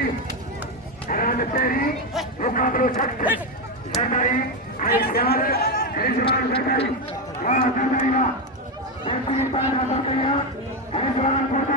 Terry, and Terry, Mukablo Chakti, Sandari, Aishar, Rizwan Sandari, Sandariya, Sandari Pana Sandariya, Rizwan Sandari.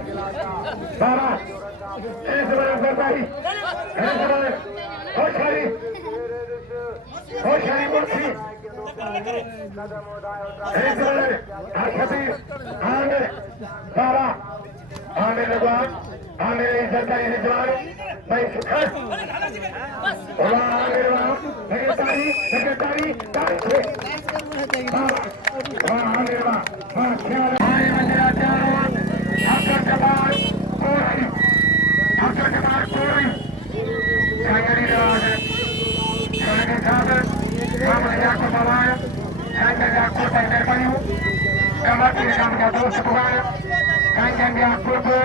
बाबा इस बार सरकारी इस बार होशियारी होशियारी मुर्शी इस बार आशबीर आमिर बाबा आमिर लगवान आमिर सरकारी रिजवान भाई सुखर आमिर वहाँ सेक्रेटरी बाबा आमिर वहाँ ख्याल भाई मंदिरा चारों अफसर जबान कोई अफसर जबान कोई संगरी राज संगरी साहब मामले जाको बवाया संगरी जाको तैयार बनियो कमर के नाम का दोस्त बुलाया संगरी जाको को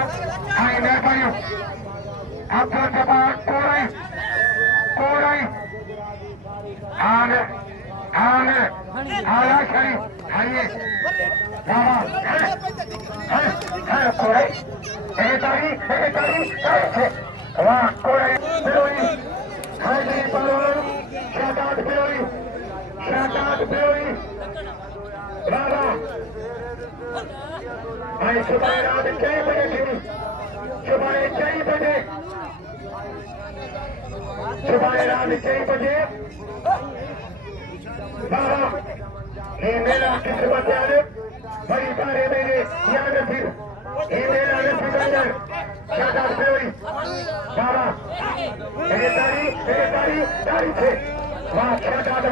आई न बनियो अफसर जबान कोई कोई आने आने आला शरी आइए बाबा कोई सेक्रेटरी वाह कोई बिलोई हाजी बलोई शादात बिलोई बाबा भाई सुबह रात 6 बजे थी सुबह 6 बजे सुबह रात 6 बजे बाबा ये मेला किस्मत यार बड़ी सारे मेरे याद फिर ये मेला नसीब अंदर शादात बिलोई बाबा सेक्रेटरी से वाह शादात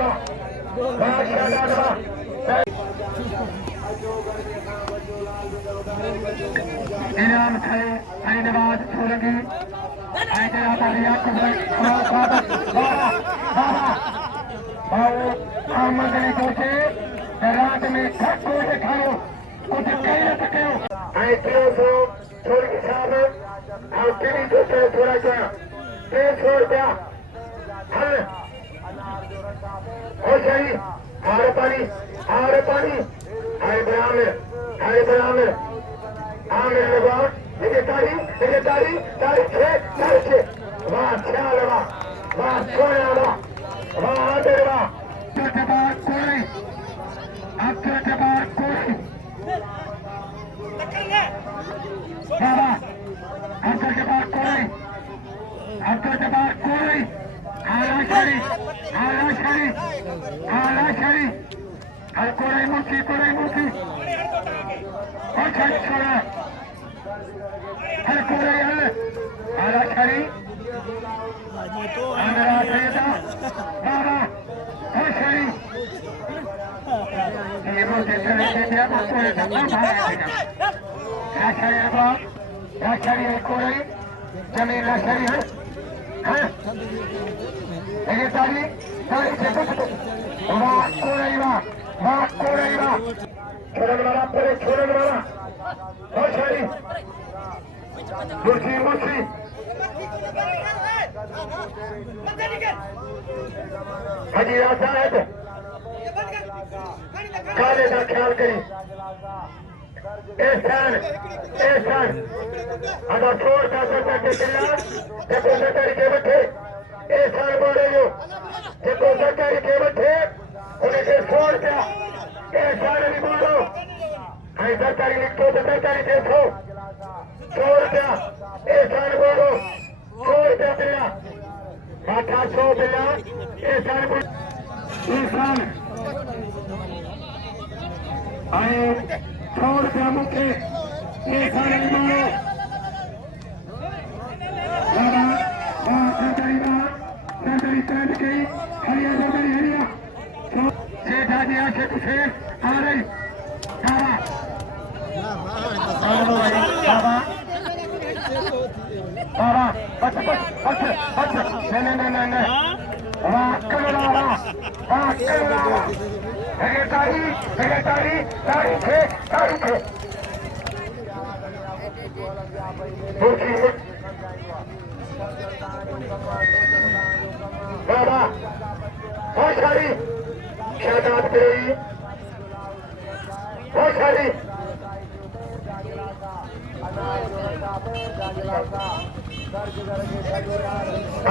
इनाम थे हैदराबाद सोलंकी हैदराबाद आमदनी सोचे रात में थक को दिखाओ कुछ कह न सको सोलंकी साहब आप किनी सोचो थोड़ा क्या 300 रुपया हल हो सही हारे पानी हारे ब्राह्मण आमिर लगवाओ सेक्रेटरी वाह ख्याल वाह सोना वाह आदर वाह जबार कोई अब्दुल जबार कोई बाबा अब्दुल जबार कोई आला शरी हर कोई मुखी अच्छा छोड़ा हर कोई आला शरी अंदरा देता बाबा हर शरी ये मुझे चले दिया कोई धक्का मारा या शरी कोई जमीन ला शरी है सेक्रेटरी से कुछ वाह छोड़ने वाला परे छोड़ने वाला और शरी मुर्शी हाजी साहब काले का ख्याल करी एहसान अगर छोड़ का सकता के खिलाफ देखो सरकारी के बैठे एहसान बोले जो देखो सरकारी के बैठे उन्हें के छोड़ क्या एहसान नहीं बोलो आई सरकारी लिखो तो सरकारी देखो छोड़ क्या एहसान बोलो छोड़ क्या बिना 800 बिना एहसान आए छोड़ क्या मुखे एहसान नहीं बोलो सरकारी काट गई हरिया सेठाजी आशे हुसैन आ रही बाबा नहीं सेक्रेटरी तारीख बाबा बहुत सारी शादात गई बहुत सारी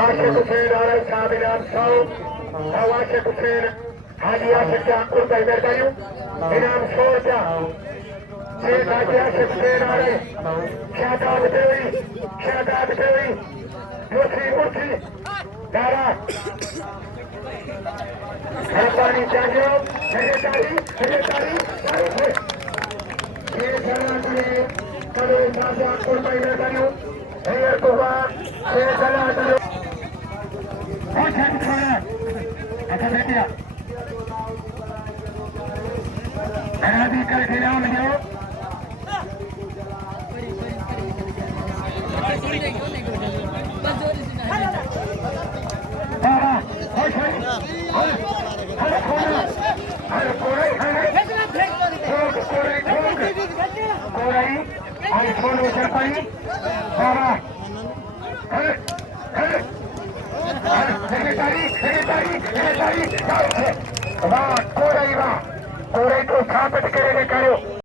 आशिक हुसैन साहब इनाम 100 आशिक हुसैन हाजी आशिक का उनका मेहरबानी इनाम 100 रुपया शेख हाजी आसिफ शेर आ रहे शादाब देवी मुर्सी नारा पानी चाहिए ये सलाह करो बाबा को पैदा करो ये बुआ ये सलाह करो अच्छा अच्छा बेटिया अभी कर खिलाओ नहीं कोई को साबित करे करो